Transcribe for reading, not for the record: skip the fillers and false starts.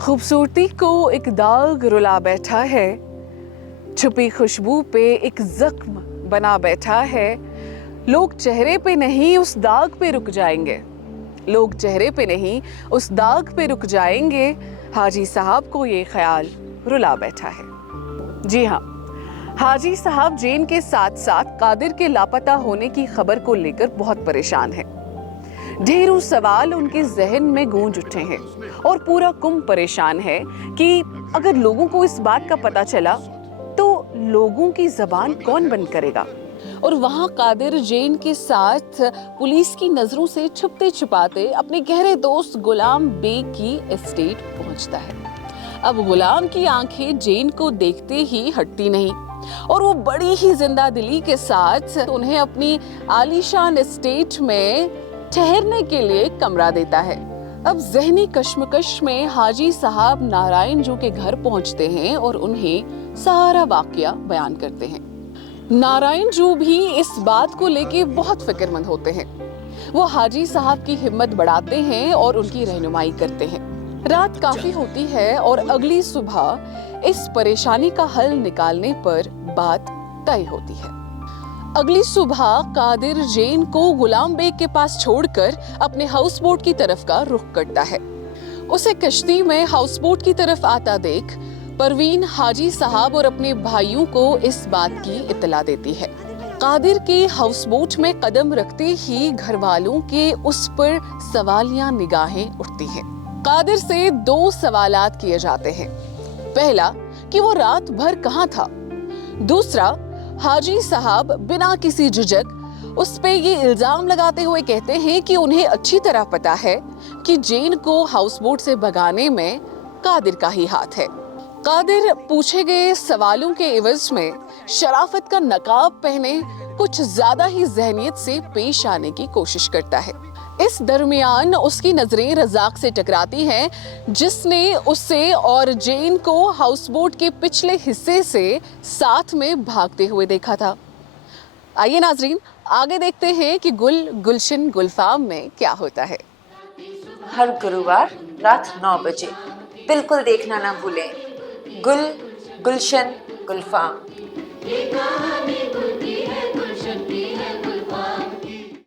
खूबसूरती को एक दाग रुला बैठा है, छुपी खुशबू पे एक जख्म बना बैठा है। लोग चेहरे पे नहीं उस दाग पे रुक जाएंगे, लोग चेहरे पे नहीं उस दाग पे रुक जाएंगे। हाजी साहब को ये ख्याल रुला बैठा है। जी हाँ, हाजी साहब जेन के साथ साथ कादिर के लापता होने की खबर को लेकर बहुत परेशान हैं। ढेरों सवाल उनके जहन में गूंज उठे हैं और पूरा कुंभ परेशान है कि अगर लोगों को इस बात का पता चला तो लोगों की जबान कौन बंद करेगा। और वहाँ कादिर जेन के साथ पुलिस की नजरों से छुपते छुपाते अपने गहरे दोस्त गुलाम बेग की एस्टेट पहुंचता है। अब गुलाम की आंखें जेन को देखते ही हटती नहीं और वो बड़ी ही जिंदा दिली के साथ उन्हें अपनी आलीशान एस्टेट में ठहरने के लिए कमरा देता है। अब जहनी कश्मकश में हाजी साहब नारायण जू के घर पहुंचते हैं और उन्हें सारा वाकया बयान करते हैं। नारायण जू भी इस बात को लेके बहुत फिक्रमंद होते हैं। वो हाजी साहब की हिम्मत बढ़ाते हैं और उनकी रहनुमाई करते हैं। रात काफी होती है और अगली सुबह इस परेशानी का हल निकालने पर बात तय होती है। अगली सुबह कादिर जेन को गुलाम बेग के पास छोड़कर अपने हाउस बोट की तरफ का रुख करता है। उसे कश्ती में हाउस बोट की तरफ आता देख परवीन हाजी साहब और अपने भाइयों को इस बात की इत्तला देती है। कादिर के हाउस बोट में कदम रखते ही घर वालों के उस पर सवालिया निगाहें उठती हैं। कादिर से 2 सवालात किए जाते हैं। पहला कि वो रात भर कहाँ था। दूसरा, हाजी साहब बिना किसी झिझक उस पे ये इल्जाम लगाते हुए कहते हैं कि उन्हें अच्छी तरह पता है कि जेन को हाउस बोट से भगाने में कादिर का ही हाथ है। कादिर पूछे गए सवालों के एवज में शराफत का नकाब पहने कुछ ज्यादा ही जहनियत से पेश आने की कोशिश करता है। इस दरमियान उसकी नजरें रजाक से टकराती हैं, जिसने उसे और जेन को हाउस बोट के पिछले हिस्से से साथ में भागते हुए देखा था। आइए नाजरीन, आगे देखते हैं कि गुलशन गुलफाम में क्या होता है। हर गुरुवार रात 9 बजे बिल्कुल देखना ना भूलें गुलशन गुलफाम।